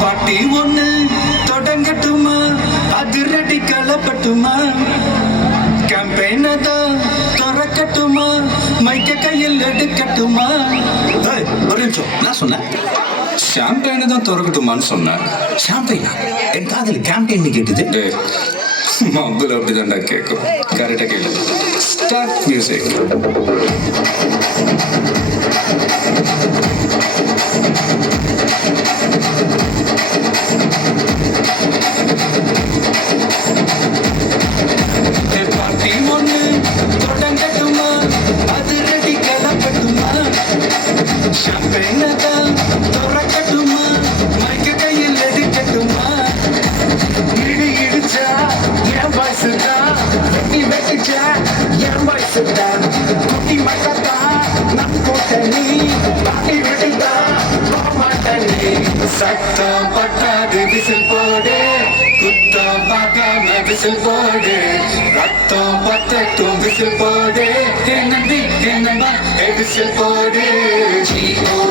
பாட்டி ஒண்ணு தொடங்கட்டுமா, அதிரடி கலப்பட்டுமா, கேம்பெயின தான் திறக்கட்டுமா, மைக்க கையில் எடுக்கட்டுமா. ஒரு நிமிஷம், நான் சொன்னேன் ஷாம்பெயினை தான் திறக்கட்டுமான்னு சொன்னேன். ஷாம்பெயினா? என் காதல் கேம்பெயின் கேட்டுது. மம்புல அப்படிதான்டா கேட்கும். கரெக்டா கேளு. Start music. பாட்டி ஒண்ணு தொடங்கட்டுமா, அதிரடி கலப்பட்டுமா, ஷாம்பெயினை தான் திறக்கட்டுமா, மைக்க கையில் எடுக்கட்டுமா. இடி இடிச்சா என் வயசுதா, வெட்டி வெட்டிச்சா என் வயசுதா, குட்டி மக்கத்தா நம் கூட்டணி, பாட்டி விட்டுதா போமாட்டணி. சத்தம் பட்டாது விசில் போடு, குத்தம் பார்க்காம விசில் போடு, ரத்தம் பத்தட்டும் விசில் போடு, நம்பி என்னம்பா விசில் போடு. ஜிஓ